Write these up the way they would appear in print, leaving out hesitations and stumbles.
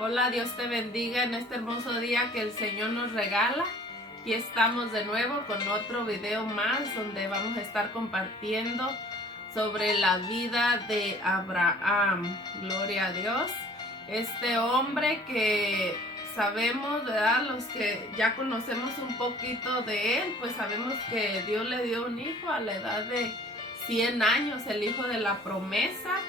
Hola, Dios te bendiga en este hermoso día que el Señor nos regala. Aquí estamos de nuevo con otro video más donde vamos a estar compartiendo sobre la vida de Abraham. Gloria a Dios. Este hombre que sabemos, ¿verdad? Los que ya conocemos un poquito de él, pues sabemos que Dios le dio un hijo a la edad de 100 años, el hijo de la promesa.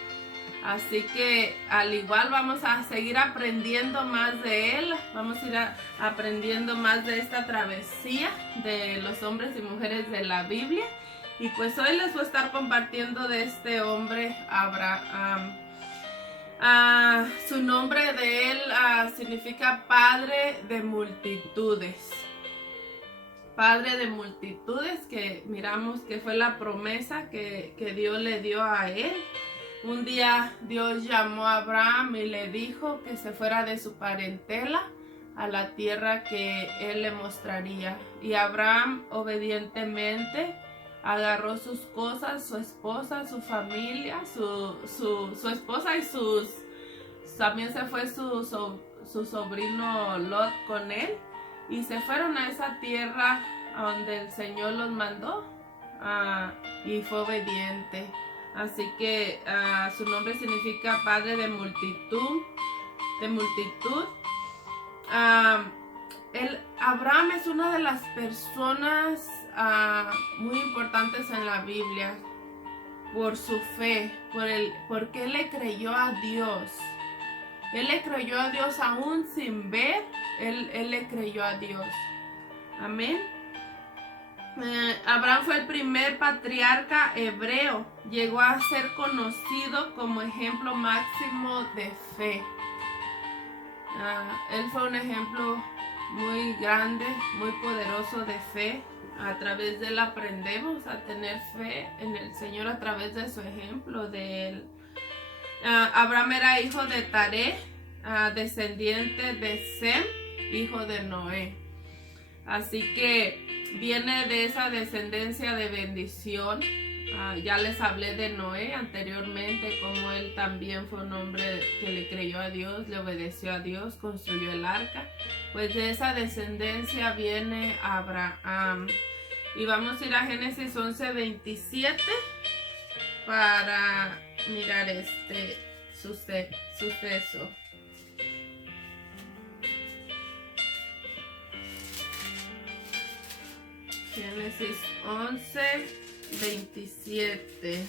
Así que al igual vamos a seguir aprendiendo más de él, vamos a ir aprendiendo más de esta travesía de los hombres y mujeres de la Biblia. Y pues hoy les voy a estar compartiendo de este hombre, Abraham. Su nombre de él significa padre de multitudes. Padre de multitudes, que miramos que fue la promesa que Dios le dio a él. Un día Dios llamó a Abraham y le dijo que se fuera de su parentela a la tierra que él le mostraría. Y Abraham obedientemente agarró sus cosas, su esposa, su familia, su esposa y también se fue su sobrino Lot con él. Y se fueron a esa tierra a donde el Señor los mandó y fue obediente. Así que su nombre significa padre de multitud. Abraham es una de las personas muy importantes en la Biblia por su fe, porque él le creyó a Dios. Él le creyó a Dios aún sin ver, él le creyó a Dios. Amén. Abraham fue el primer patriarca hebreo. Llegó a ser conocido como ejemplo máximo de fe. Él fue un ejemplo muy grande, muy poderoso de fe. A través de él aprendemos a tener fe en el Señor a través de su ejemplo de él. Abraham era hijo de Taré, descendiente de Sem, hijo de Noé. Así que viene de esa descendencia de bendición. Ya les hablé de Noé anteriormente, como él también fue un hombre que le creyó a Dios, le obedeció a Dios, construyó el arca. Pues de esa descendencia viene Abraham. Y vamos a ir a Génesis 11:27 para mirar este suceso. Génesis 11:27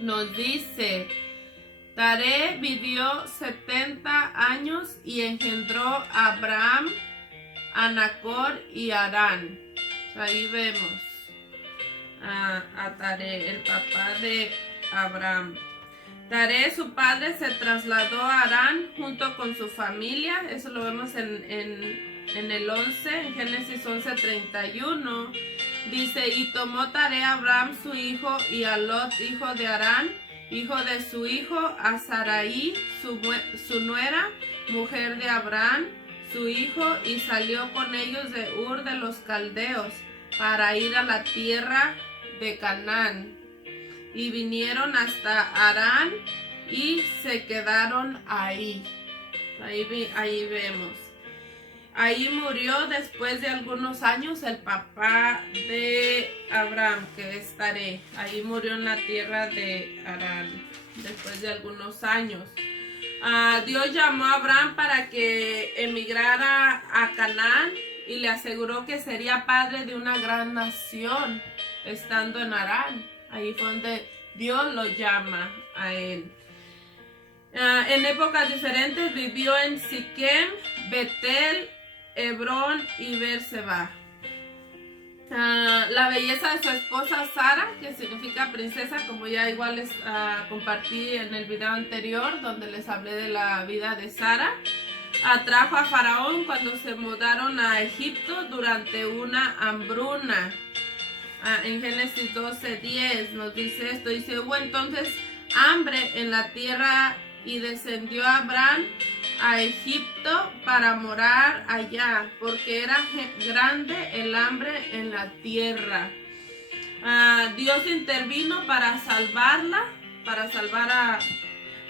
nos dice: Taré vivió 70 años y engendró a Abraham, a Nacor y a Harán. Ahí vemos a Taré, el papá de Abraham. Taré, su padre, se trasladó a Harán junto con su familia. Eso lo vemos en el 11, en Génesis 11:31. Dice: y tomó Taré a Abraham su hijo y a Lot, hijo de Harán, hijo de su hijo, a Sarai, su nuera, mujer de Abraham, su hijo, y salió con ellos de Ur de los Caldeos para ir a la tierra de Canaán. Y vinieron hasta Harán y se quedaron ahí. Ahí vemos. Ahí murió después de algunos años el papá de Abraham, que es Taré. Ahí murió en la tierra de Harán después de algunos años. Dios llamó a Abraham para que emigrara a Canaán y le aseguró que sería padre de una gran nación estando en Harán. Ahí fue donde Dios lo llama a él. En épocas diferentes vivió en Siquem, Betel, Hebrón y Beerseba. La belleza de su esposa Sara, que significa princesa, como ya igual les compartí en el video anterior donde les hablé de la vida de Sara, atrajo a Faraón cuando se mudaron a Egipto durante una hambruna. En Génesis 12:10 nos dice esto, dice: hubo entonces hambre en la tierra y descendió Abraham a Egipto para morar allá, porque era grande el hambre en la tierra. Dios intervino para salvar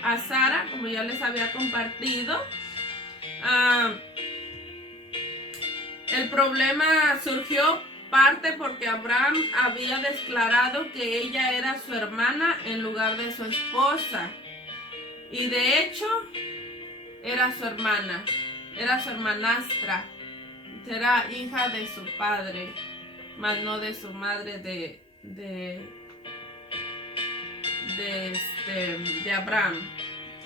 a Sara, como ya les había compartido. El problema surgió parte porque Abraham había declarado que ella era su hermana en lugar de su esposa. Y de hecho, era su hermana, era su hermanastra. Era hija de su padre, mas no de su madre de Abraham.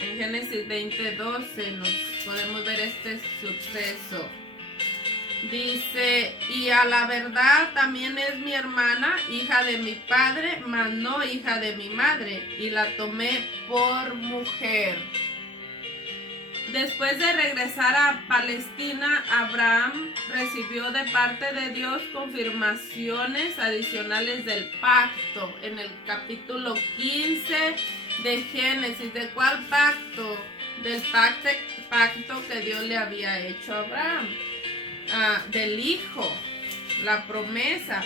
En Génesis 20:12 nos podemos ver este suceso. Dice, y a la verdad también es mi hermana, hija de mi padre, mas no hija de mi madre, y la tomé por mujer. Después de regresar a Palestina, Abraham recibió de parte de Dios confirmaciones adicionales del pacto. En el capítulo 15 de Génesis, ¿de cuál pacto? Del pacto que Dios le había hecho a Abraham. Del hijo, la promesa.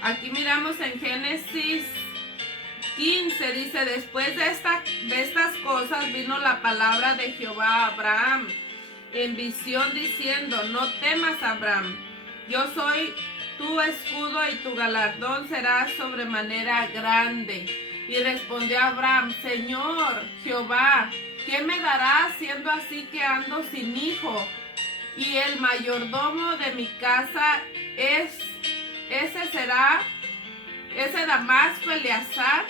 Aquí miramos en Génesis 15, dice, después de estas cosas vino la palabra de Jehová a Abraham en visión diciendo, no temas, Abraham, yo soy tu escudo y tu galardón será sobremanera grande. Y respondió Abraham, Señor Jehová, ¿qué me darás siendo así que ando sin hijo? Y el mayordomo de mi casa ese Damasco Eleazar.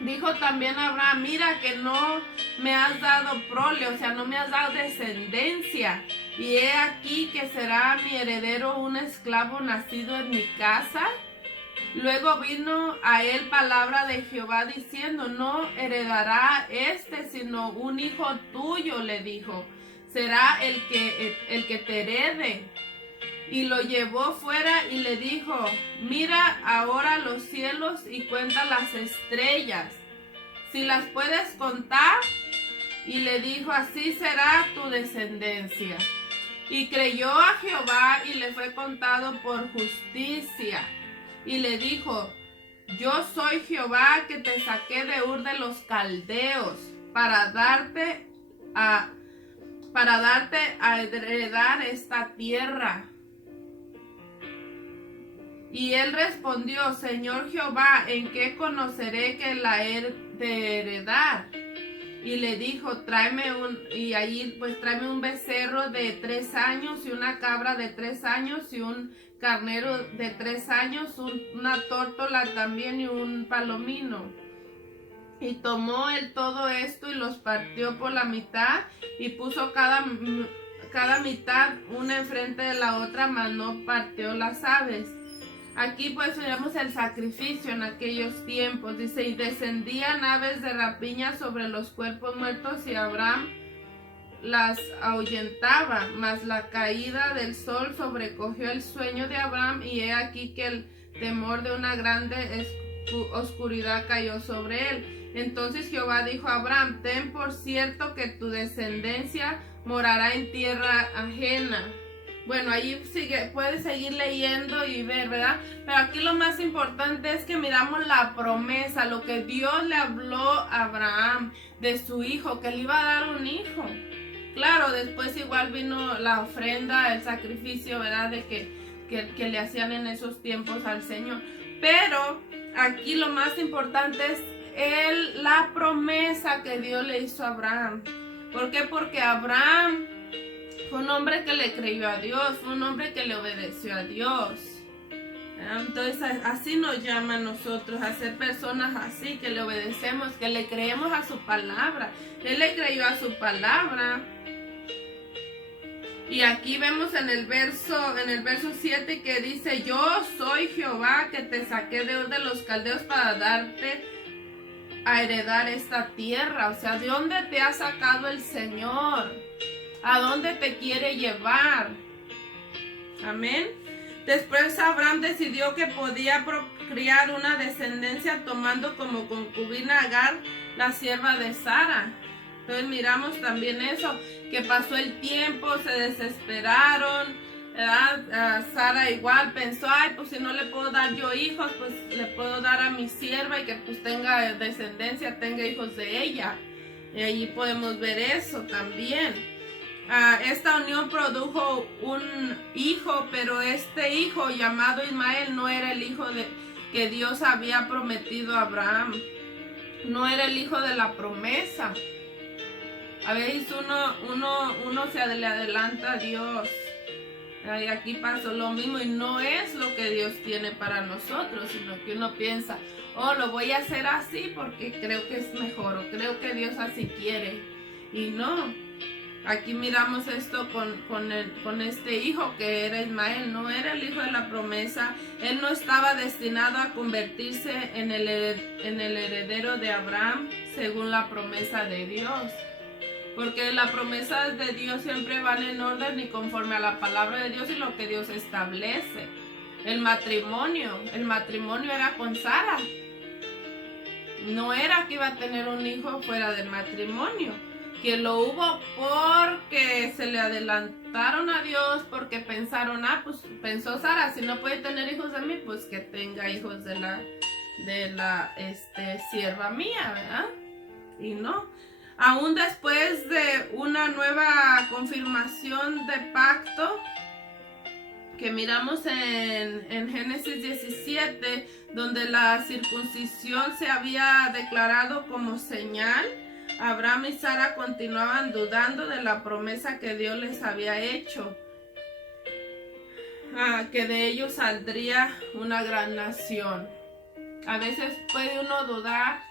Dijo también Abraham, mira que no me has dado prole, o sea, no me has dado descendencia. Y he aquí que será mi heredero un esclavo nacido en mi casa. Luego vino a él palabra de Jehová diciendo, no heredará sino un hijo tuyo, le dijo. Será el que te herede. Y lo llevó fuera y le dijo, mira ahora los cielos y cuenta las estrellas, si las puedes contar. Y le dijo, así será tu descendencia. Y creyó a Jehová y le fue contado por justicia. Y le dijo, yo soy Jehová que te saqué de Ur de los Caldeos para darte a heredar esta tierra. Y él respondió, Señor Jehová, ¿en qué conoceré que la he de heredar? Y le dijo, tráeme un becerro de 3 años y una cabra de 3 años y un carnero de 3 años, una tórtola también y un palomino. Y tomó él todo esto y los partió por la mitad y puso cada mitad una enfrente de la otra, mas no partió las aves. Aquí pues vemos el sacrificio en aquellos tiempos. Dice, y descendían aves de rapiña sobre los cuerpos muertos y Abraham las ahuyentaba. Mas la caída del sol sobrecogió el sueño de Abraham y he aquí que el temor de una grande oscuridad cayó sobre él. Entonces Jehová dijo a Abraham, ten por cierto que tu descendencia morará en tierra ajena. Bueno, ahí puedes seguir leyendo y ver, ¿verdad? Pero aquí lo más importante es que miramos la promesa, lo que Dios le habló a Abraham de su hijo, que le iba a dar un hijo. Claro, después igual vino la ofrenda, el sacrificio, ¿verdad? De que le hacían en esos tiempos al Señor. Pero aquí lo más importante es la promesa que Dios le hizo a Abraham. ¿Por qué? Porque Abraham fue un hombre que le creyó a Dios, fue un hombre que le obedeció a Dios. Entonces así nos llama a nosotros, a ser personas así, que le obedecemos, que le creemos a su palabra. Él le creyó a su palabra. Y aquí vemos en el verso 7 que dice, yo soy Jehová que te saqué de Ur de los Caldeos para darte a heredar esta tierra. O sea, ¿de dónde te ha sacado el Señor? ¿A dónde te quiere llevar? Amén. Después Abraham decidió que podía procrear una descendencia tomando como concubina a Agar, la sierva de Sara. Entonces miramos también eso, que pasó el tiempo, se desesperaron, ¿verdad? Sara igual pensó, ay, pues si no le puedo dar yo hijos, pues le puedo dar a mi sierva y que pues tenga descendencia, tenga hijos de ella. Y allí podemos ver eso también. Esta unión produjo un hijo, pero este hijo llamado Ismael no era el hijo que Dios había prometido a Abraham. No era el hijo de la promesa. A veces uno se le adelanta a Dios. Y aquí pasó lo mismo y no es lo que Dios tiene para nosotros, sino que uno piensa, oh, lo voy a hacer así porque creo que es mejor o creo que Dios así quiere. Y no, aquí miramos esto con este hijo que era Ismael, no era el hijo de la promesa. Él no estaba destinado a convertirse en el heredero de Abraham según la promesa de Dios. Porque las promesas de Dios siempre van en orden y conforme a la palabra de Dios y lo que Dios establece. El matrimonio era con Sara. No era que iba a tener un hijo fuera del matrimonio. Que lo hubo porque se le adelantaron a Dios, porque pensaron, pues pensó Sara, si no puede tener hijos de mí, pues que tenga hijos de la sierva mía, ¿verdad? Y no. Aún después de una nueva confirmación de pacto que miramos en Génesis 17, donde la circuncisión se había declarado como señal, Abraham y Sara continuaban dudando de la promesa que Dios les había hecho, que de ellos saldría una gran nación. A veces puede uno dudar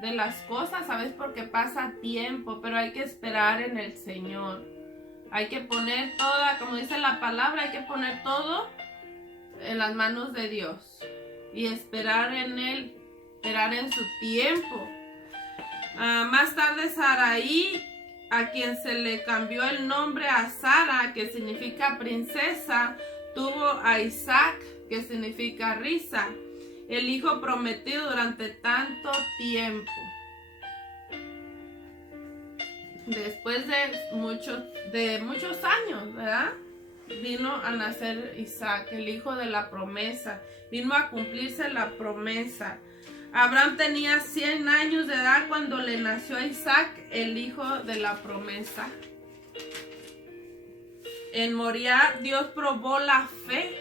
de las cosas, ¿sabes? Porque pasa tiempo, pero hay que esperar en el Señor. Hay que poner toda, como dice la palabra, hay que poner todo en las manos de Dios y esperar en Él, esperar en su tiempo. Más tarde Sarai, a quien se le cambió el nombre a Sara, que significa princesa, tuvo a Isaac, que significa risa, el hijo prometido durante tanto tiempo. Después de muchos años, ¿verdad? Vino a nacer Isaac, el hijo de la promesa. Vino a cumplirse la promesa. Abraham tenía 100 años de edad cuando le nació a Isaac, el hijo de la promesa. En Moriah, Dios probó la fe.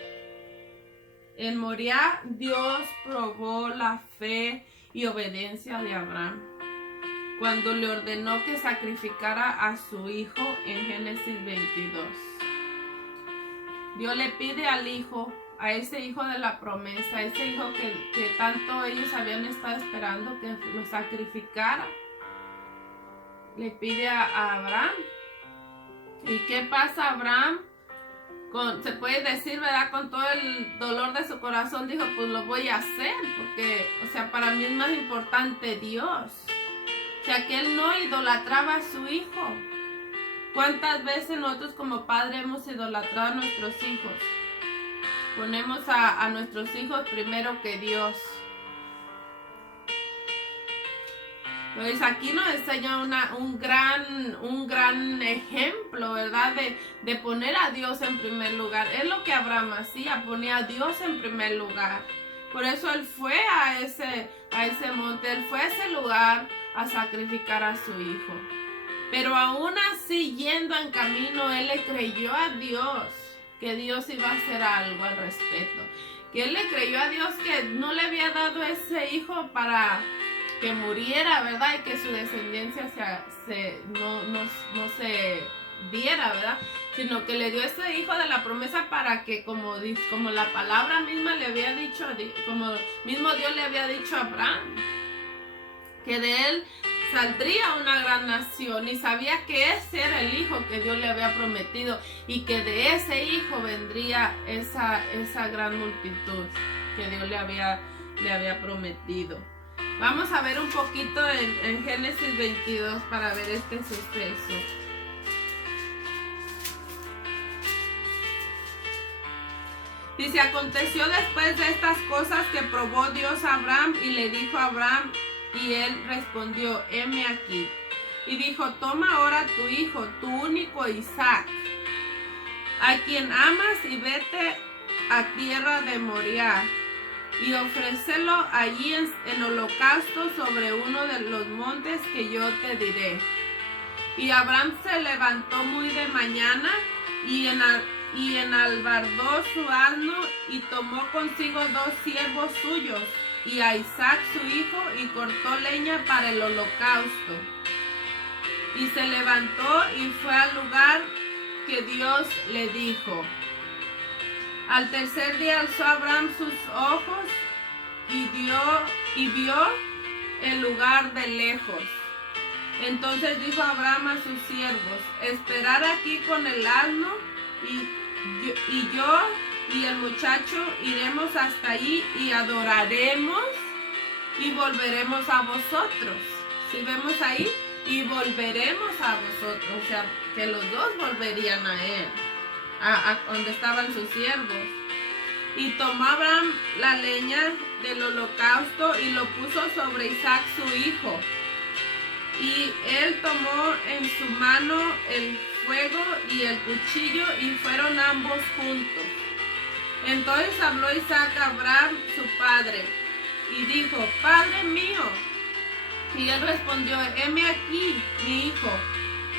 En Moriah, Dios probó la fe y obediencia de Abraham cuando le ordenó que sacrificara a su hijo en Génesis 22. Dios le pide al hijo, a ese hijo de la promesa, a ese hijo que tanto ellos habían estado esperando, que lo sacrificara. Le pide a Abraham. ¿Y qué pasa? Abraham, se puede decir, ¿verdad? Con todo el dolor de su corazón, dijo, pues lo voy a hacer, porque, o sea, para mí es más importante Dios. O sea, que él no idolatraba a su hijo. ¿Cuántas veces nosotros como padres hemos idolatrado a nuestros hijos? Ponemos a nuestros hijos primero que Dios. Pues aquí nos enseña un gran ejemplo, ¿verdad? De poner a Dios en primer lugar. Es lo que Abraham hacía, ponía a Dios en primer lugar. Por eso él fue a ese monte, él fue a ese lugar a sacrificar a su hijo. Pero aún así, yendo en camino, él le creyó a Dios que Dios iba a hacer algo al respecto. Que él le creyó a Dios que no le había dado ese hijo para que muriera, ¿verdad? Y que su descendencia no se diera, ¿verdad? Sino que le dio ese hijo de la promesa para que, como la palabra misma le había dicho, como mismo Dios le había dicho a Abraham, que de él saldría una gran nación, y sabía que ese era el hijo que Dios le había prometido y que de ese hijo vendría esa gran multitud que Dios le había prometido. Vamos a ver un poquito en Génesis 22 para ver este suceso. Dice, aconteció después de estas cosas que probó Dios a Abraham y le dijo a Abraham, y él respondió, heme aquí. Y dijo, toma ahora tu hijo, tu único Isaac, a quien amas, y vete a tierra de Moriah, y ofrécelo allí en holocausto sobre uno de los montes que yo te diré. Y Abraham se levantó muy de mañana y enalbardó su asno y tomó consigo 2 siervos suyos y a Isaac su hijo y cortó leña para el holocausto. Y se levantó y fue al lugar que Dios le dijo. Al tercer día alzó Abraham sus ojos y vio el lugar de lejos. Entonces dijo Abraham a sus siervos: esperad aquí con el asno, y yo y el muchacho iremos hasta allí y adoraremos y volveremos a vosotros. Si vemos ahí, y volveremos a vosotros, o sea, que los dos volverían a él, a donde estaban sus siervos. Y tomó Abraham la leña del holocausto y lo puso sobre Isaac su hijo. Y él tomó en su mano el fuego y el cuchillo y fueron ambos juntos. Entonces habló Isaac a Abraham su padre y dijo: Padre mío. Y él respondió: heme aquí, mi hijo.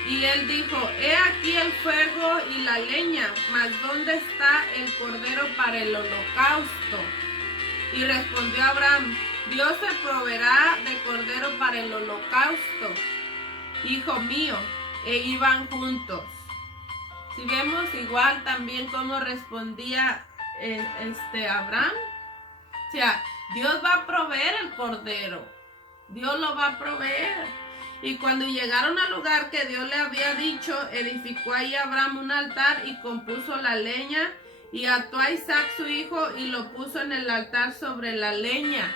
Y él dijo: he aquí el fuego y la leña, mas ¿dónde está el cordero para el holocausto? Y respondió Abraham: Dios se proveerá de cordero para el holocausto, hijo mío. E iban juntos. Si vemos igual también cómo respondía Abraham, o sea, Dios va a proveer el cordero, Dios lo va a proveer. Y cuando llegaron al lugar que Dios le había dicho, edificó ahí Abraham un altar y compuso la leña y ató a Isaac su hijo y lo puso en el altar sobre la leña.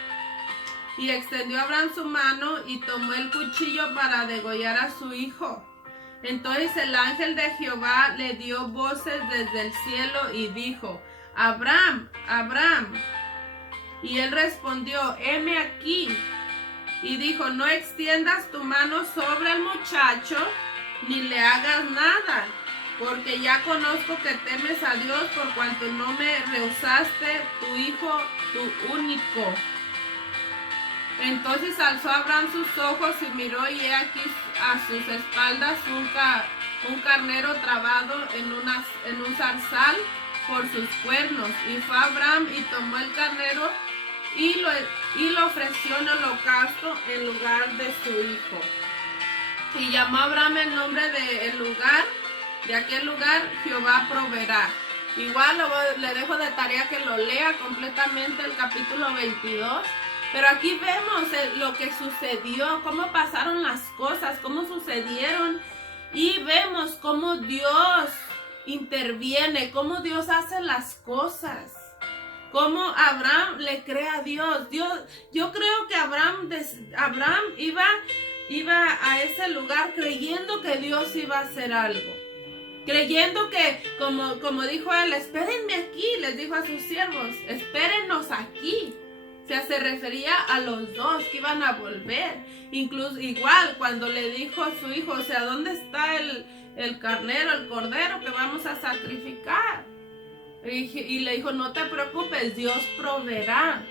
Y extendió Abraham su mano y tomó el cuchillo para degollar a su hijo. Entonces el ángel de Jehová le dio voces desde el cielo y dijo: Abraham, Abraham. Y él respondió: heme aquí. Y dijo: no extiendas tu mano sobre el muchacho, ni le hagas nada, porque ya conozco que temes a Dios por cuanto no me rehusaste tu hijo, tu único. Entonces alzó Abraham sus ojos y miró, y he aquí a sus espaldas un carnero trabado en un zarzal por sus cuernos. Y fue Abraham y tomó el carnero y lo ofreció en holocausto en lugar de su hijo. Y llamó a Abraham el nombre de aquel lugar, Jehová proveerá. Igual le dejo de tarea que lo lea completamente el capítulo 22. Pero aquí vemos lo que sucedió, cómo pasaron las cosas, cómo sucedieron. Y vemos cómo Dios interviene, cómo Dios hace las cosas. Cómo Abraham le cree a Dios. Yo creo que Abraham iba a ese lugar creyendo que Dios iba a hacer algo. Creyendo que, como dijo él, espérenme aquí, les dijo a sus siervos, espérennos aquí. O sea, se refería a los dos que iban a volver. Incluso igual cuando le dijo a su hijo, o sea, ¿dónde está el carnero, el cordero que vamos a sacrificar? Y le dijo: no te preocupes, Dios proveerá.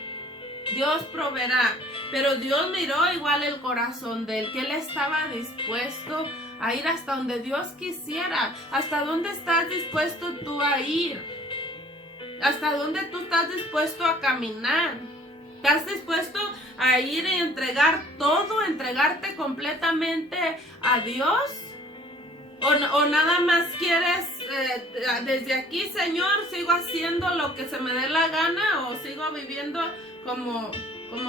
Dios proveerá. Pero Dios miró igual el corazón de él, que él estaba dispuesto a ir hasta donde Dios quisiera. ¿Hasta dónde estás dispuesto tú a ir? ¿Hasta dónde tú estás dispuesto a caminar? ¿Estás dispuesto a ir y entregar todo, entregarte completamente a Dios? ¿O nada más quieres, desde aquí, Señor, sigo haciendo lo que se me dé la gana, o sigo viviendo como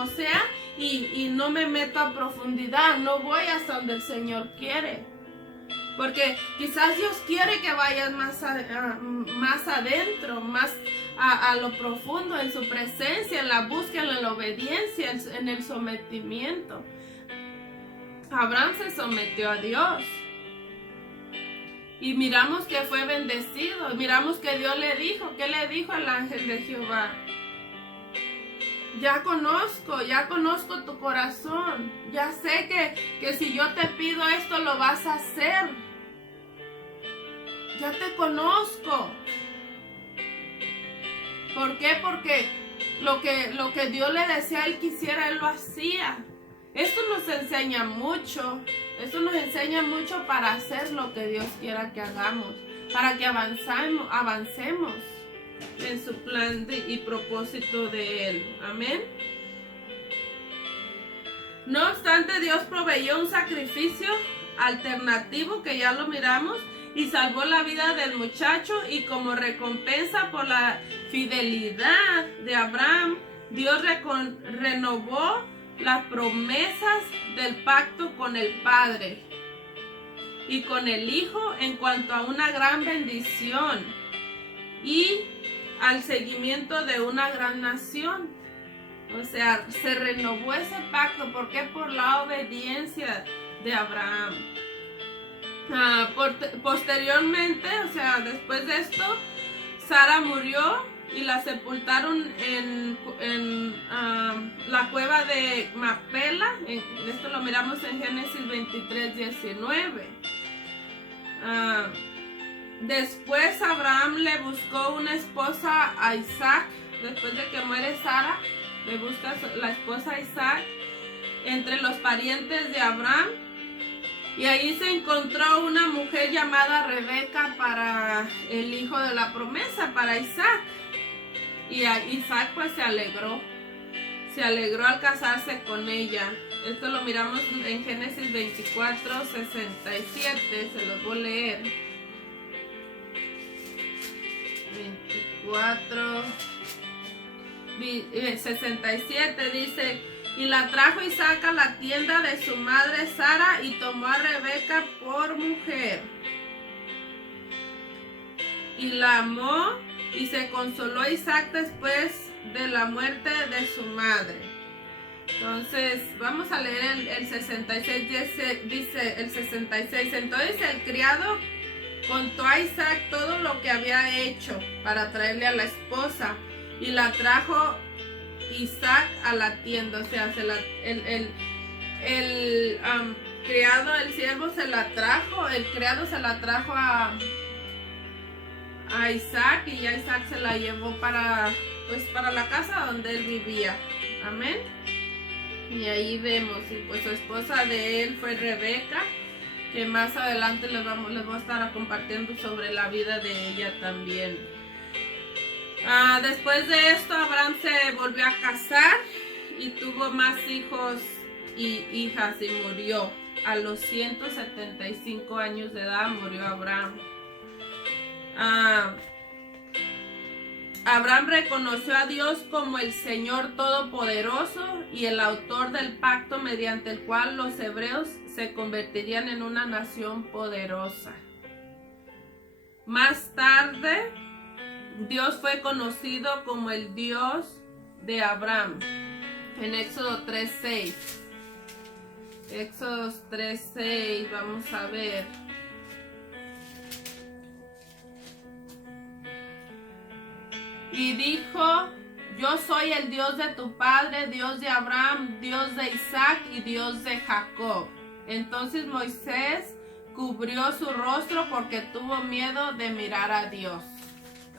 sea, y no me meto a profundidad, no voy hasta donde el Señor quiere? Porque quizás Dios quiere que vayas más adentro, más a lo profundo, en su presencia, en la búsqueda, en la obediencia, en el sometimiento. Abraham se sometió a Dios. Y miramos que fue bendecido. Miramos que Dios le dijo. ¿Qué le dijo al ángel de Jehová? Ya conozco tu corazón. Ya sé que si yo te pido esto, lo vas a hacer. Ya te conozco. ¿Por qué? Porque lo que Dios le decía a él que hiciera, él lo hacía. Esto nos enseña mucho. Esto nos enseña mucho para hacer lo que Dios quiera que hagamos, para que avancemos en su plan y propósito de Él. Amén. No obstante, Dios proveyó un sacrificio alternativo, que ya lo miramos, y salvó la vida del muchacho, y como recompensa por la fidelidad de Abraham, Dios renovó las promesas del pacto con el Padre y con el Hijo en cuanto a una gran bendición y al seguimiento de una gran nación. O sea, se renovó ese pacto. ¿Por qué? Por la obediencia de Abraham. Posteriormente, o sea, después de esto, Sara murió y la sepultaron en la cueva de Macpela. Esto lo miramos en Génesis 23:19. Después Abraham le buscó una esposa a Isaac. Después de que muere Sara, le busca la esposa a Isaac entre los parientes de Abraham. Y ahí se encontró una mujer llamada Rebeca para el hijo de la promesa, para Isaac. Y Isaac pues se alegró al casarse con ella. Esto lo miramos en Génesis 24:67, se los voy a leer. 24:67 dice: y la trajo Isaac a la tienda de su madre Sara y tomó a Rebeca por mujer. Y la amó y se consoló Isaac después de la muerte de su madre. Entonces, vamos a leer el 66. Dice el 66. Entonces el criado contó a Isaac todo lo que había hecho para traerle a la esposa. Y la trajo Isaac a la tienda. O sea, el criado, el siervo se la trajo. El criado se la trajo a Isaac, y ya Isaac se la llevó para la casa donde él vivía. Amén. Y ahí vemos, y pues su esposa de él fue Rebeca, que más adelante les voy a estar compartiendo sobre la vida de ella también. Después de esto, Abraham se volvió a casar y tuvo más hijos y hijas, y murió a los 175 años de edad. Murió Abraham. Abraham reconoció a Dios como el Señor Todopoderoso y el autor del pacto mediante el cual los hebreos se convertirían en una nación poderosa. Más tarde, Dios fue conocido como el Dios de Abraham en Éxodo 3:6. Éxodo 3:6, vamos a ver. Y dijo: yo soy el Dios de tu padre, Dios de Abraham, Dios de Isaac y Dios de Jacob. Entonces Moisés cubrió su rostro porque tuvo miedo de mirar a Dios.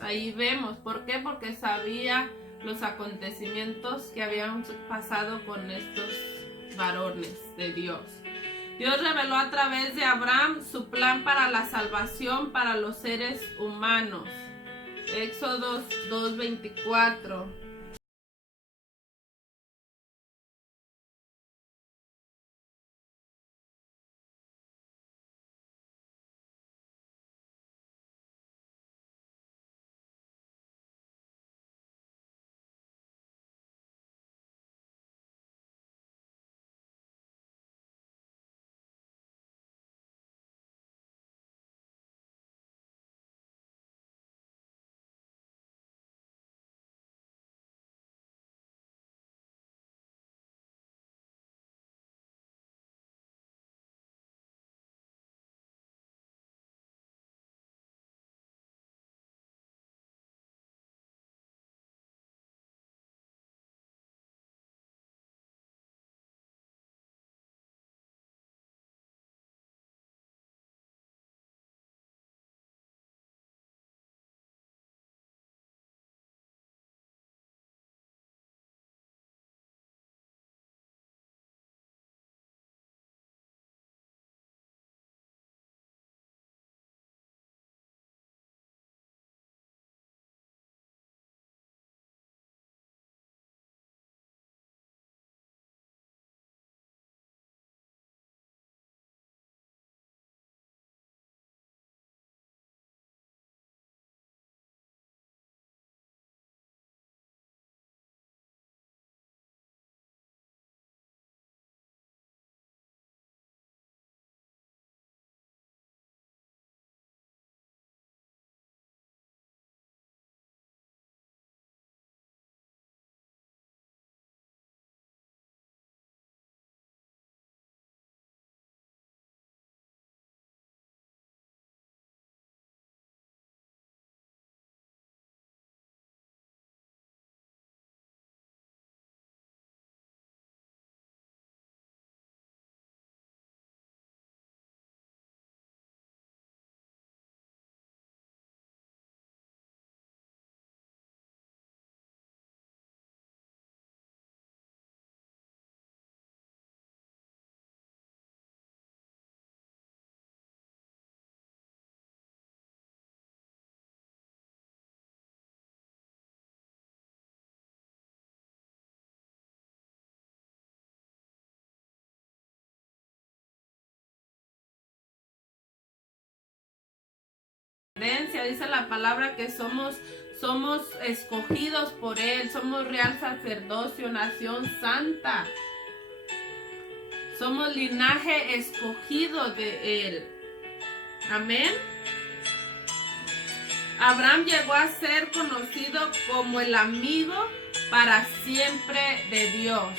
Ahí vemos, ¿por qué? Porque sabía los acontecimientos que habían pasado con estos varones de Dios. Dios reveló a través de Abraham su plan para la salvación para los seres humanos. Éxodo 2:24. herencia. Dice la palabra que somos escogidos por Él, somos real sacerdocio, nación santa. Somos linaje escogido de Él. Amén. Abraham llegó a ser conocido como el amigo para siempre de Dios.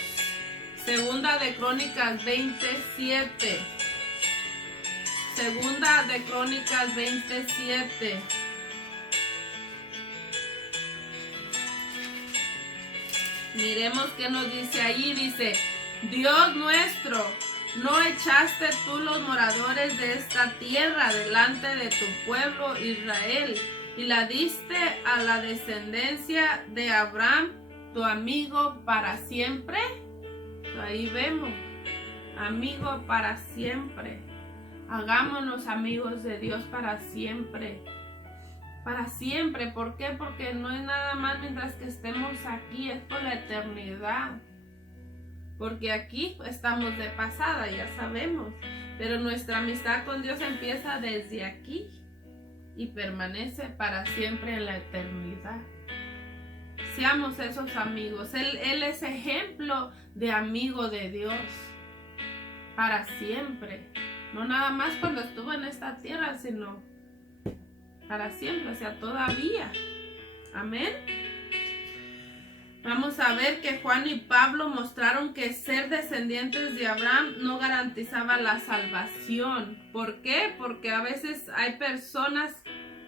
Segunda de Crónicas 27. Segunda de Crónicas 27. Miremos qué nos dice ahí. Dice: Dios nuestro, ¿no echaste tú los moradores de esta tierra delante de tu pueblo Israel y la diste a la descendencia de Abraham, tu amigo para siempre? Ahí vemos, amigo para siempre. Hagámonos amigos de Dios para siempre. Para siempre. ¿Por qué? Porque no es nada más mientras que estemos aquí, es por la eternidad. Porque aquí estamos de pasada, ya sabemos. Pero nuestra amistad con Dios empieza desde aquí y permanece para siempre en la eternidad. Seamos esos amigos. Él es ejemplo de amigo de Dios para siempre. No nada más cuando estuvo en esta tierra, sino para siempre, o sea, todavía. Amén. Vamos a ver que Juan y Pablo mostraron que ser descendientes de Abraham no garantizaba la salvación. ¿Por qué? Porque a veces hay personas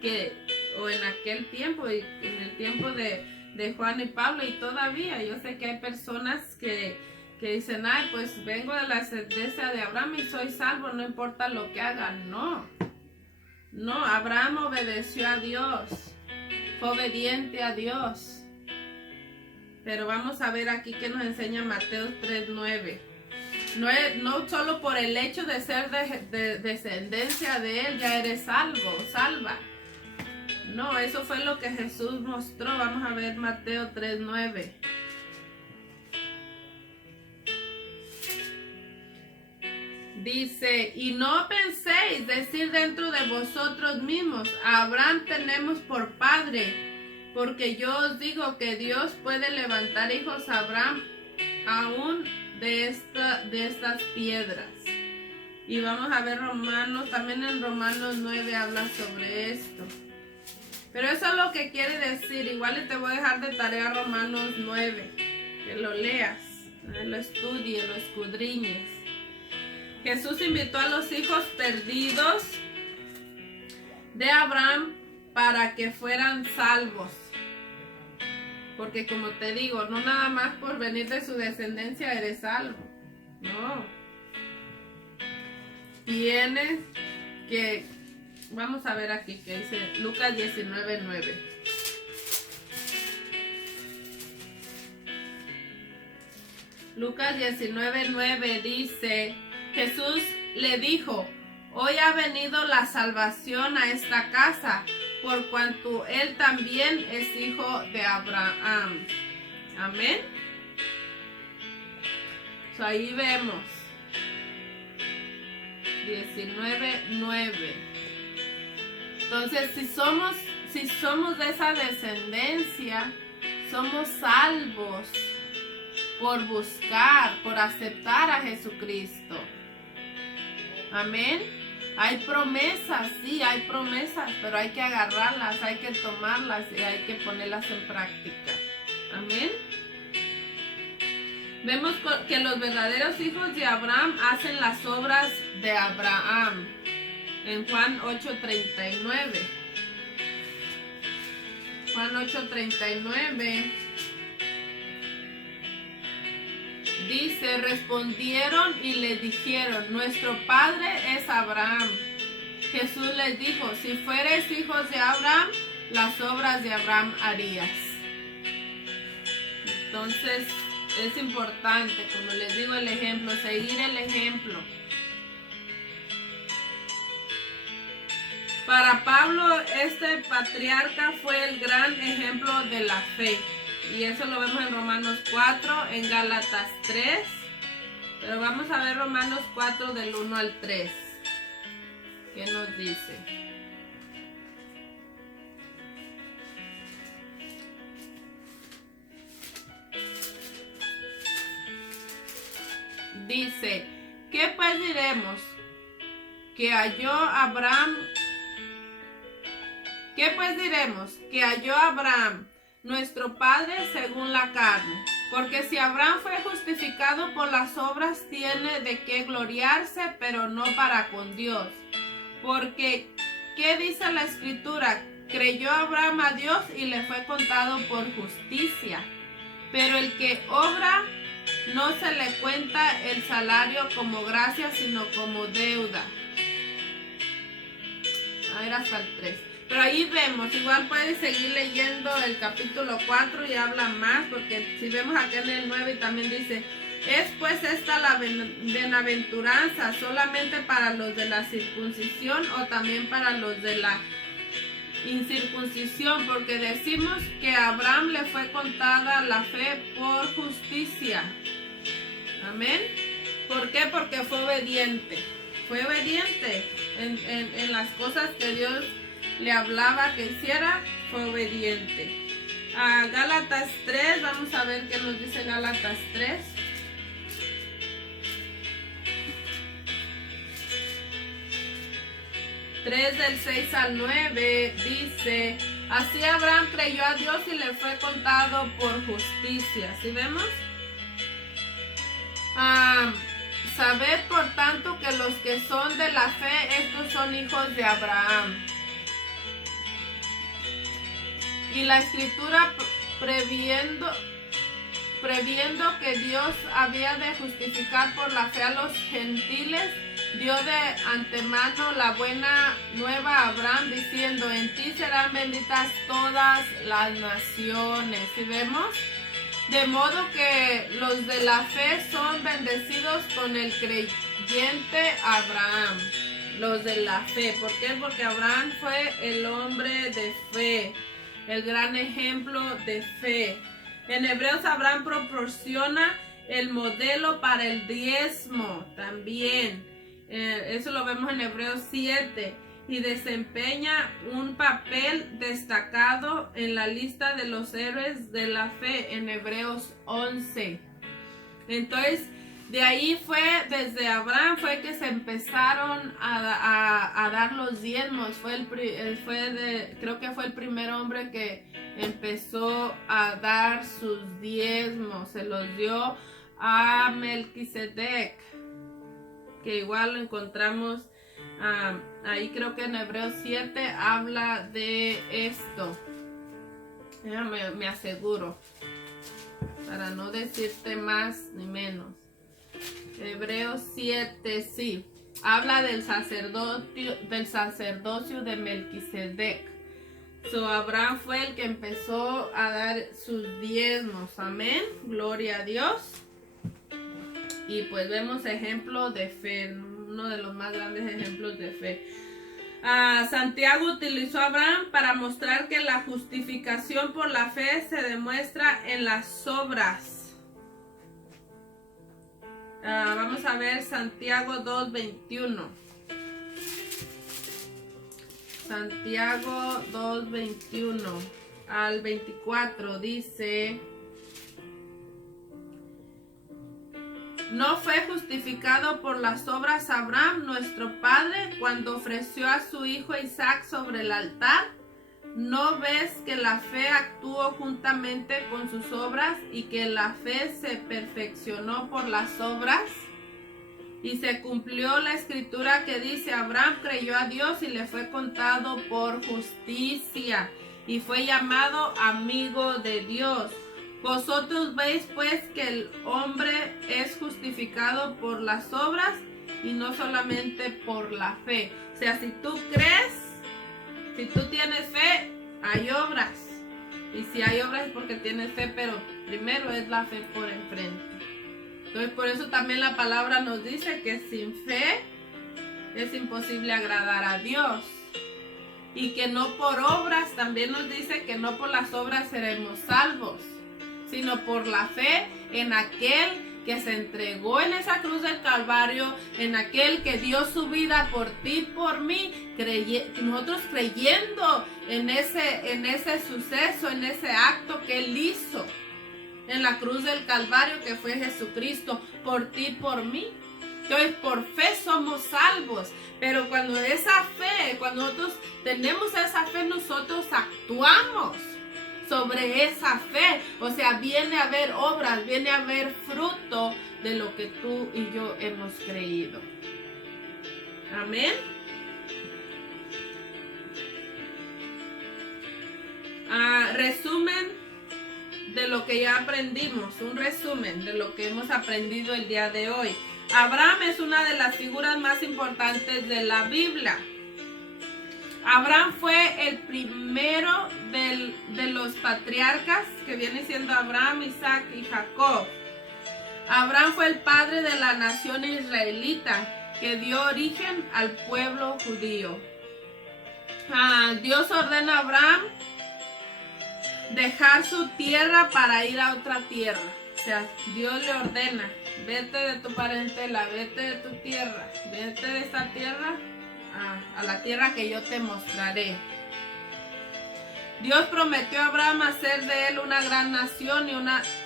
que, o en aquel tiempo, y en el tiempo de Juan y Pablo, y todavía, yo sé que hay personas que dicen: ay, pues vengo de la descendencia de Abraham y soy salvo, no importa lo que hagan. No, Abraham obedeció a Dios, fue obediente a Dios. Pero vamos a ver aquí que nos enseña Mateo 3:9. No solo por el hecho de ser de descendencia de él ya eres salvo, salva. No, eso fue lo que Jesús mostró. Vamos a ver Mateo 3:9. Dice: y no penséis decir dentro de vosotros mismos: a Abraham tenemos por padre. Porque yo os digo que Dios puede levantar hijos a Abraham aún de estas piedras. Y vamos a ver Romanos, también en Romanos 9 habla sobre esto. Pero eso es lo que quiere decir. Igual te voy a dejar de tarea Romanos 9. Que lo leas, lo estudies, lo escudriñes. Jesús invitó a los hijos perdidos de Abraham para que fueran salvos. Porque como te digo, no nada más por venir de su descendencia eres salvo. No. Tienes que... Vamos a ver aquí que dice Lucas 19:9. Lucas 19:9 dice: Jesús le dijo: hoy ha venido la salvación a esta casa, por cuanto él también es hijo de Abraham. Amén. So, ahí vemos 19:9. Entonces, si somos de esa descendencia, somos salvos por buscar, por aceptar a Jesucristo. Amén. Hay promesas, sí, hay promesas, pero hay que agarrarlas, hay que tomarlas y hay que ponerlas en práctica. Amén. Vemos que los verdaderos hijos de Abraham hacen las obras de Abraham. En Juan 8:39. Juan 8:39. Dice: respondieron y le dijeron: nuestro padre es Abraham. Jesús les dijo: si fueres hijos de Abraham, las obras de Abraham harías. Entonces es importante, como les digo, el ejemplo, seguir el ejemplo. Para Pablo, este patriarca fue el gran ejemplo de la fe. Y eso lo vemos en Romanos 4, en Gálatas 3. Pero vamos a ver Romanos 4 del 1 al 3. ¿Qué nos dice? dice, ¿qué pues diremos? Que halló Abraham, nuestro padre según la carne. Porque si Abraham fue justificado por las obras, tiene de qué gloriarse, pero no para con Dios. Porque, ¿qué dice la Escritura? Creyó Abraham a Dios y le fue contado por justicia. Pero el que obra, no se le cuenta el salario como gracia, sino como deuda. A ver, hasta el 3. Pero ahí vemos, igual pueden seguir leyendo el capítulo 4 y habla más, porque si vemos acá en el 9 también dice, es pues esta la bienaventuranza solamente para los de la circuncisión o también para los de la incircuncisión, porque decimos que a Abraham le fue contada la fe por justicia. Amén. ¿Por qué? Porque fue obediente. Fue obediente en las cosas que Dios le hablaba que hiciera, fue obediente. A Gálatas 3, vamos a ver qué nos dice Gálatas 3. Del 6 al 9 dice, así Abraham creyó a Dios y le fue contado por justicia. ¿Sí vemos? Sabed por tanto que los que son de la fe, estos son hijos de Abraham. Y la Escritura previendo que Dios había de justificar por la fe a los gentiles, dio de antemano la buena nueva a Abraham, diciendo, en ti serán benditas todas las naciones. ¿Sí vemos? De modo que los de la fe son bendecidos con el creyente Abraham. Los de la fe. ¿Por qué? Porque Abraham fue el hombre de fe, el gran ejemplo de fe. En Hebreos, Abraham proporciona el modelo para el diezmo también. Eso lo vemos en Hebreos 7. Y desempeña un papel destacado en la lista de los héroes de la fe en Hebreos 11. Entonces, de ahí fue, desde Abraham fue que se empezaron a dar los diezmos. Creo que fue el primer hombre que empezó a dar sus diezmos. Se los dio a Melquisedec, que igual lo encontramos ahí, creo que en Hebreos 7 habla de esto. Me aseguro, para no decirte más ni menos. Hebreos 7, sí, habla del sacerdocio de Melquisedec. Abraham fue el que empezó a dar sus diezmos. Amén, gloria a Dios. Y pues vemos ejemplo de fe, uno de los más grandes ejemplos de fe. Santiago utilizó a Abraham para mostrar que la justificación por la fe se demuestra en las obras. Vamos a ver Santiago 2:21. Santiago 2:21 al 24 dice: ¿no fue justificado por las obras Abraham, nuestro padre, cuando ofreció a su hijo Isaac sobre el altar? ¿No ves que la fe actuó juntamente con sus obras y que la fe se perfeccionó por las obras? Y se cumplió la escritura que dice: Abraham creyó a Dios y le fue contado por justicia, y fue llamado amigo de Dios. Vosotros veis pues que el hombre es justificado por las obras y no solamente por la fe. O sea, si tú crees, si tú tienes fe, hay obras. Y si hay obras es porque tienes fe, pero primero es la fe por enfrente. Entonces, por eso también la palabra nos dice que sin fe es imposible agradar a Dios. Y que no por obras, también nos dice que no por las obras seremos salvos, sino por la fe en aquel que se entregó en esa cruz del Calvario, en aquel que dio su vida por ti, por mí, nosotros creyendo en ese suceso, en ese acto que Él hizo. en la cruz del Calvario, que fue Jesucristo, por ti, por mí. Entonces, por fe somos salvos, pero cuando nosotros tenemos esa fe, nosotros actuamos sobre esa fe. O sea, viene a haber obras, viene a haber fruto de lo que tú y yo hemos creído. Amén. Resumen de lo que ya aprendimos, un resumen de lo que hemos aprendido el día de hoy. Abraham es una de las figuras más importantes de la Biblia. Abraham fue el primero de los patriarcas, que viene siendo Abraham, Isaac y Jacob. Abraham fue el padre de la nación israelita, que dio origen al pueblo judío. Dios ordena a Abraham dejar su tierra para ir a otra tierra. O sea, Dios le ordena: vete de tu parentela, vete de tu tierra, vete de esta tierra a la tierra que yo te mostraré. Dios prometió a Abraham hacer de él una gran nación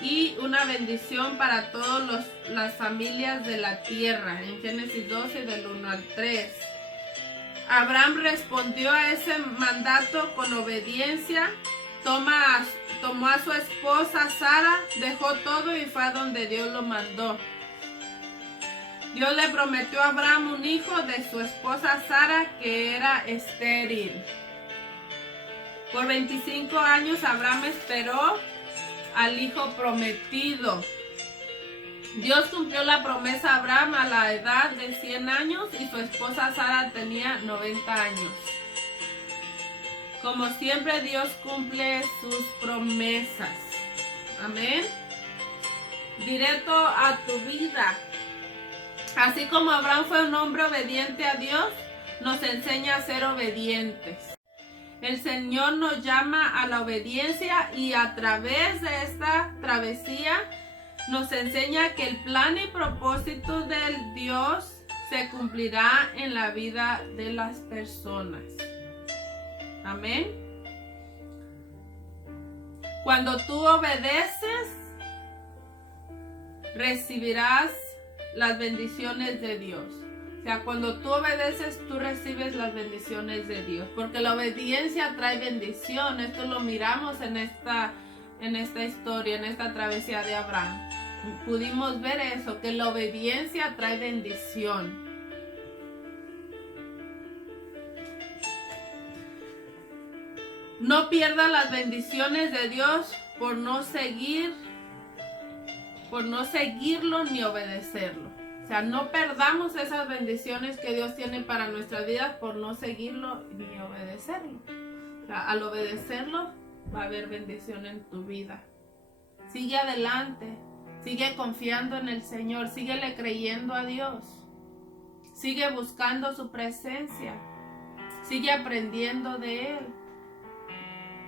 y una bendición para todas las familias de la tierra, en Génesis 12 del 1 al 3. Abraham respondió a ese mandato con obediencia. Tomó a su esposa Sara, dejó todo y fue a donde Dios lo mandó. Dios le prometió a Abraham un hijo de su esposa Sara, que era estéril. Por 25 años Abraham esperó al hijo prometido. Dios cumplió la promesa a Abraham a la edad de 100 años y su esposa Sara tenía 90 años. Como siempre, Dios cumple sus promesas. Amén. Directo a tu vida. Así como Abraham fue un hombre obediente a Dios, nos enseña a ser obedientes. El Señor nos llama a la obediencia y a través de esta travesía nos enseña que el plan y propósito del Dios se cumplirá en la vida de las personas. Amén. Cuando tú obedeces, recibirás las bendiciones de Dios. O sea, cuando tú obedeces, tú recibes las bendiciones de Dios. Porque la obediencia trae bendición. Esto lo miramos en esta historia, en esta travesía de Abraham. Pudimos ver eso, que la obediencia trae bendición. No pierdas las bendiciones de Dios por no seguirlo ni obedecerlo. O sea, no perdamos esas bendiciones que Dios tiene para nuestras vidas por no seguirlo ni obedecerlo. O sea, al obedecerlo va a haber bendición en tu vida. Sigue adelante, sigue confiando en el Señor, síguele creyendo a Dios. Sigue buscando su presencia, sigue aprendiendo de Él.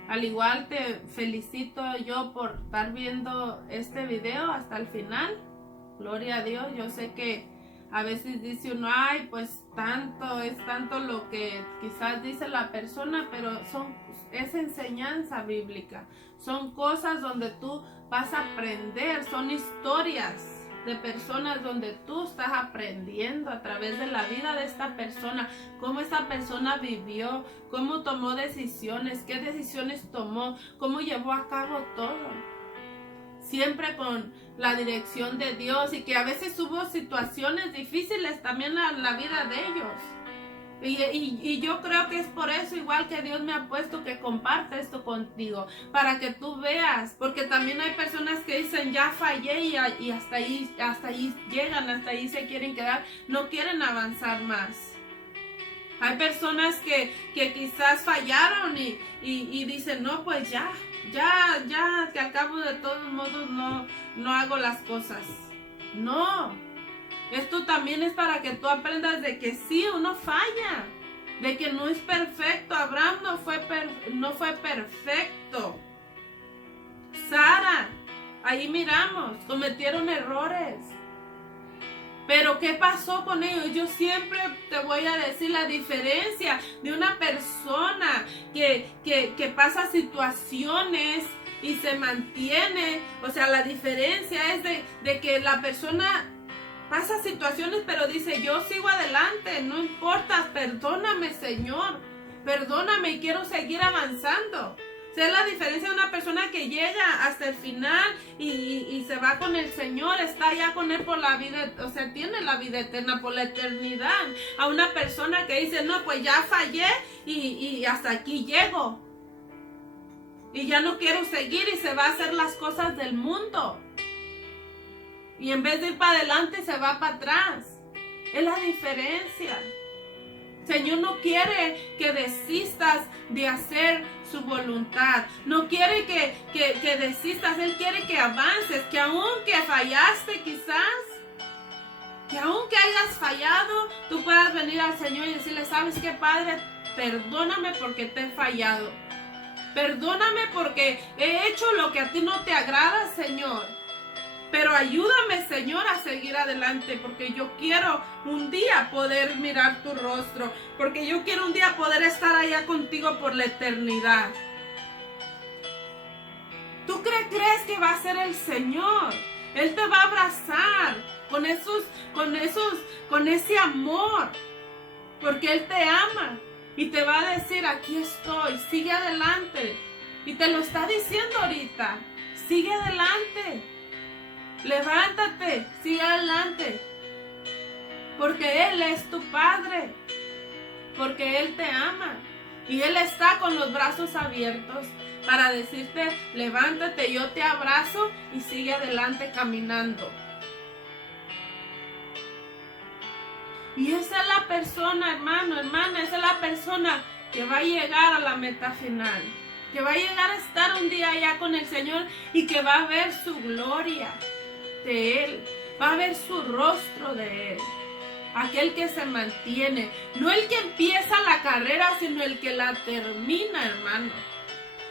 Al igual te felicito yo por estar viendo este video hasta el final. Gloria a Dios. Yo sé que a veces dice uno, ay, pues es tanto lo que quizás dice la persona, pero es enseñanza bíblica. Son cosas donde tú vas a aprender, son historias de personas donde tú estás aprendiendo a través de la vida de esta persona, cómo esta persona vivió, cómo tomó decisiones, qué decisiones tomó, cómo llevó a cabo todo. Siempre con la dirección de Dios, y que a veces hubo situaciones difíciles también en la vida de ellos. Y yo creo que es por eso, igual que Dios me ha puesto que comparte esto contigo, para que tú veas, porque también hay personas que dicen, ya fallé y hasta ahí llegan, hasta ahí se quieren quedar, no quieren avanzar más. Hay personas que quizás fallaron y dicen, no, pues ya, que al cabo de todos modos no hago las cosas. No. Esto también es para que tú aprendas de que sí, uno falla, de que no es perfecto. Abraham no fue perfecto. Sara, ahí miramos, cometieron errores. Pero ¿qué pasó con ellos? Yo siempre te voy a decir la diferencia de una persona que pasa situaciones y se mantiene. O sea, la diferencia es de que la persona pasa situaciones, pero dice, yo sigo adelante, no importa, perdóname, Señor, perdóname y quiero seguir avanzando. Esa es la diferencia de una persona que llega hasta el final y se va con el Señor, está ya con Él por la vida, o sea, tiene la vida eterna por la eternidad. A una persona que dice, no, pues ya fallé y hasta aquí llego. Y ya no quiero seguir y se va a hacer las cosas del mundo. Y en vez de ir para adelante se va para atrás. Es la diferencia. Señor no quiere que desistas de hacer su voluntad. No quiere que desistas. Él quiere que avances. Que aunque fallaste quizás, que aunque hayas fallado, tú puedas venir al Señor y decirle, ¿sabes qué, Padre? Perdóname porque te he fallado. Perdóname porque he hecho lo que a ti no te agrada, Señor. Pero ayúdame, Señor, a seguir adelante, porque yo quiero un día poder mirar tu rostro, porque yo quiero un día poder estar allá contigo por la eternidad. ¿Tú crees que va a ser el Señor? Él te va a abrazar con ese amor, porque Él te ama y te va a decir, aquí estoy, sigue adelante. Y te lo está diciendo ahorita, sigue adelante. Levántate, sigue adelante, porque Él es tu Padre, porque Él te ama y Él está con los brazos abiertos para decirte, levántate, yo te abrazo y sigue adelante caminando. Y esa es la persona, hermano, hermana, esa es la persona que va a llegar a la meta final, que va a llegar a estar un día allá con el Señor y que va a ver su gloria de Él, va a ver su rostro de Él, aquel que se mantiene, no el que empieza la carrera, sino el que la termina, hermano,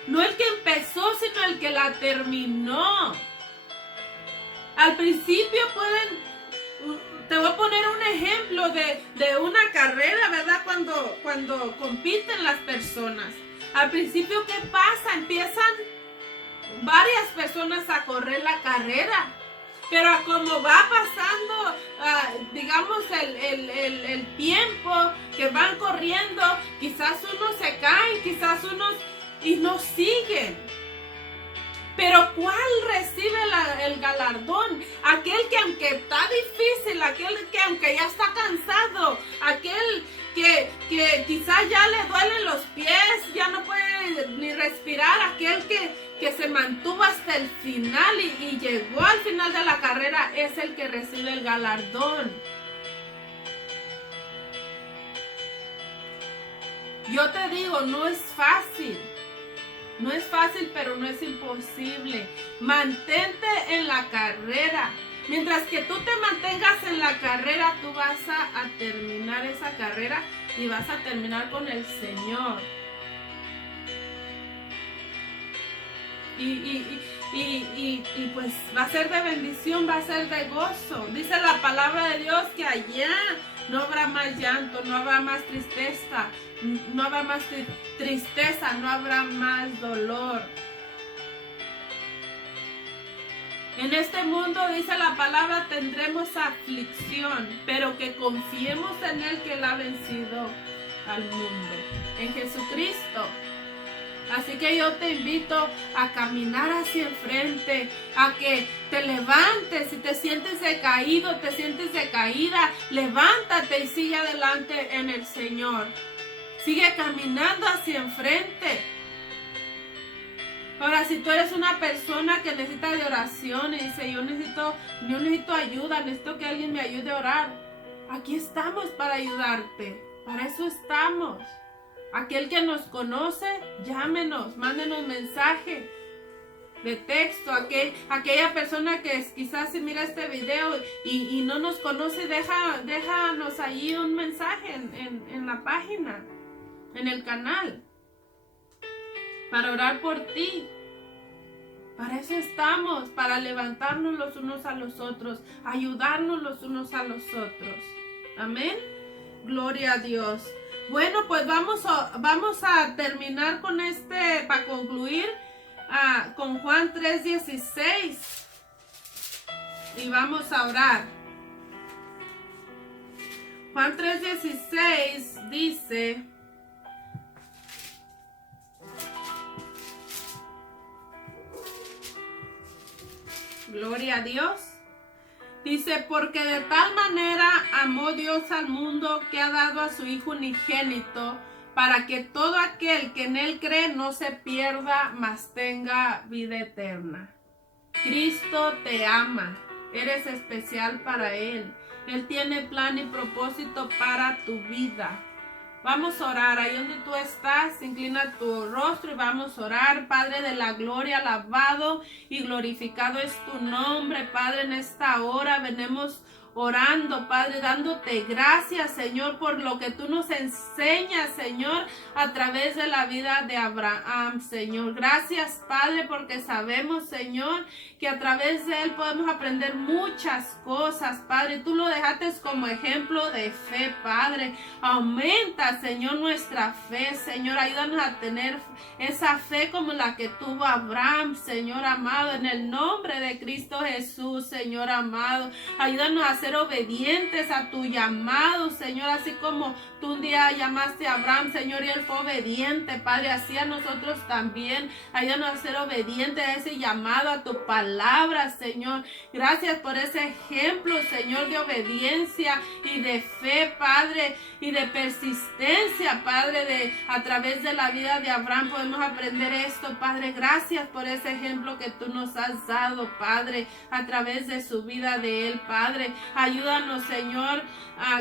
no el que empezó, sino el que la terminó. Al principio te voy a poner un ejemplo de una carrera, ¿verdad? Cuando compiten las personas, al principio, ¿qué pasa? Empiezan varias personas a correr la carrera. Pero como va pasando, digamos, el tiempo que van corriendo, quizás unos se caen, quizás unos y no siguen. Pero ¿cuál recibe el galardón? Aquel que aunque está difícil, aquel que aunque ya está cansado, aquel que quizás ya le duelen los pies, ya no puede ni respirar, aquel que se mantuvo hasta el final y llegó al final de la carrera, es el que recibe el galardón. Yo te digo, no es fácil. No es fácil, pero no es imposible. Mantente en la carrera. Mientras que tú te mantengas en la carrera, tú vas a terminar esa carrera y vas a terminar con el Señor. Y pues va a ser de bendición, va a ser de gozo. Dice la palabra de Dios que allá no habrá más llanto, no habrá más tristeza, no habrá más tristeza, no habrá más dolor. En este mundo, dice la palabra, tendremos aflicción, pero que confiemos en Él, que Él ha vencido al mundo, en Jesucristo. Así que yo te invito a caminar hacia enfrente, a que te levantes. Si te sientes decaído, te sientes decaída, levántate y sigue adelante en el Señor. Sigue caminando hacia enfrente. Ahora, si tú eres una persona que necesita de oración y dice, yo necesito ayuda, necesito que alguien me ayude a orar, aquí estamos para ayudarte. Para eso estamos. Aquel que nos conoce, llámenos, mándenos mensaje de texto. Aquella persona que quizás si mira este video y no nos conoce, déjanos ahí un mensaje en la página, en el canal, para orar por ti. Para eso estamos, para levantarnos los unos a los otros, ayudarnos los unos a los otros. Amén. Gloria a Dios. Bueno, pues vamos a terminar con para concluir. con Juan 3:16 y vamos a orar. Juan 3:16 dice: gloria a Dios. Dice, porque de tal manera amó Dios al mundo que ha dado a su Hijo unigénito, para que todo aquel que en Él cree no se pierda, mas tenga vida eterna. Cristo te ama, eres especial para Él. Él tiene plan y propósito para tu vida. Vamos a orar, ahí donde tú estás, inclina tu rostro y vamos a orar. Padre de la gloria, alabado y glorificado es tu nombre, Padre, en esta hora venimos orando, Padre, dándote gracias, Señor, por lo que tú nos enseñas, Señor, a través de la vida de Abraham, Señor. Gracias, Padre, porque sabemos, Señor, que a través de él podemos aprender muchas cosas, Padre. Tú lo dejaste como ejemplo de fe, Padre. Aumenta, Señor, nuestra fe, Señor. Ayúdanos a tener esa fe como la que tuvo Abraham, Señor amado, en el nombre de Cristo Jesús, Señor amado. Ayúdanos a ser obedientes a tu llamado, Señor, así como tú un día llamaste a Abraham, Señor, y él fue obediente, Padre, así a nosotros también. Ayúdanos a ser obedientes a ese llamado, a tu palabra, Señor. Gracias por ese ejemplo, Señor, de obediencia y de fe, Padre, y de persistencia, Padre, a través de la vida de Abraham podemos aprender esto, Padre. Gracias por ese ejemplo que tú nos has dado, Padre, a través de su vida de él, Padre. Ayúdanos, Señor,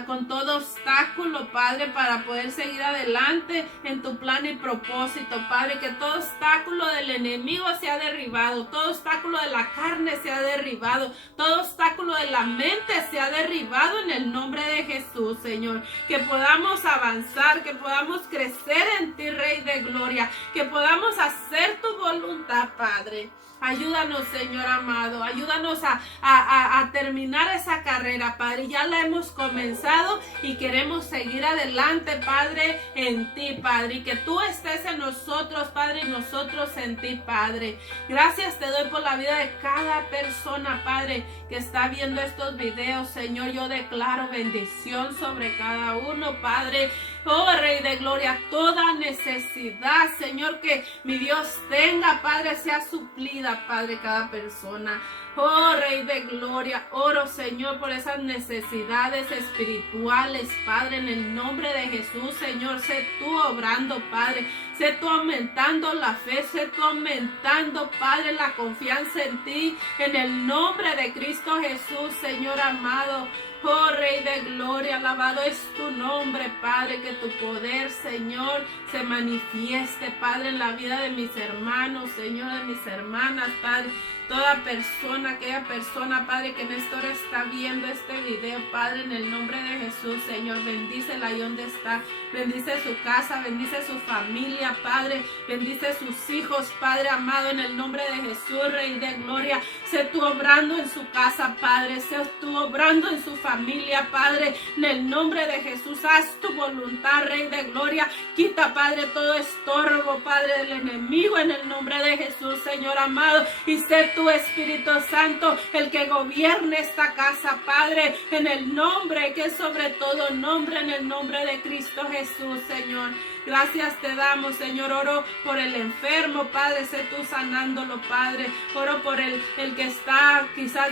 con todo obstáculo, Padre, para poder seguir adelante en tu plan y propósito, Padre. Que todo obstáculo del enemigo sea derribado, todo obstáculo de la carne sea derribado, todo obstáculo de la mente sea derribado en el nombre de Jesús, Señor. Que podamos avanzar, que podamos crecer en ti, Rey de Gloria, que podamos hacer tu voluntad, Padre. Ayúdanos, Señor amado, ayúdanos a terminar esa carrera, Padre. Ya la hemos comenzado y queremos seguir adelante, Padre, en ti, Padre. Y que tú estés en nosotros, Padre, y nosotros en ti, Padre. Gracias te doy por la vida de cada persona, Padre, que está viendo estos videos, Señor. Yo declaro bendición sobre cada uno, Padre. Oh, Rey de Gloria, toda necesidad, Señor, que mi Dios tenga, Padre, sea suplida, Padre, cada persona. Oh, Rey de Gloria, oro, Señor, por esas necesidades espirituales, Padre, en el nombre de Jesús, Señor. Sé tú obrando, Padre. Sé tú aumentando la fe, sé tú aumentando, Padre, la confianza en ti, en el nombre de Cristo Jesús, Señor amado. Oh, Rey de Gloria, alabado es tu nombre, Padre. Que tu poder, Señor, se manifieste, Padre, en la vida de mis hermanos, Señor, de mis hermanas, Padre. Toda persona, aquella persona, Padre, que en esta hora está viendo este video, Padre, en el nombre de Jesús, Señor, bendícela ahí donde está. Bendice su casa, bendice su familia, Padre. Bendice sus hijos, Padre amado, en el nombre de Jesús, Rey de Gloria. Sé tú obrando en su casa, Padre. Sé tú obrando en su familia, Padre. En el nombre de Jesús, haz tu voluntad, Rey de Gloria. Quita, Padre, todo estorbo, Padre, del enemigo, en el nombre de Jesús, Señor amado. Y sé tu Espíritu Santo el que gobierne esta casa, Padre, en el nombre que es sobre todo nombre, en el nombre de Cristo Jesús, Señor. Gracias te damos, Señor. Oro por el enfermo, Padre, sé tú sanándolo, Padre. Oro por el que está quizás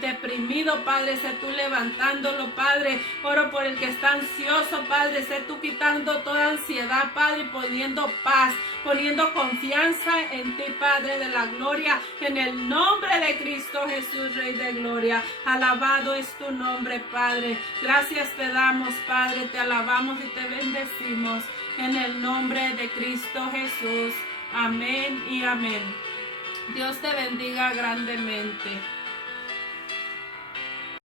deprimido, Padre, sé tú levantándolo, Padre. Oro por el que está ansioso, Padre, sé tú quitando toda ansiedad, Padre, y poniendo paz, poniendo confianza en ti, Padre de la gloria, en el nombre de Cristo Jesús, Rey de Gloria. Alabado es tu nombre, Padre. Gracias te damos, Padre, te alabamos y te bendecimos. En el nombre de Cristo Jesús. Amén y amén. Dios te bendiga grandemente.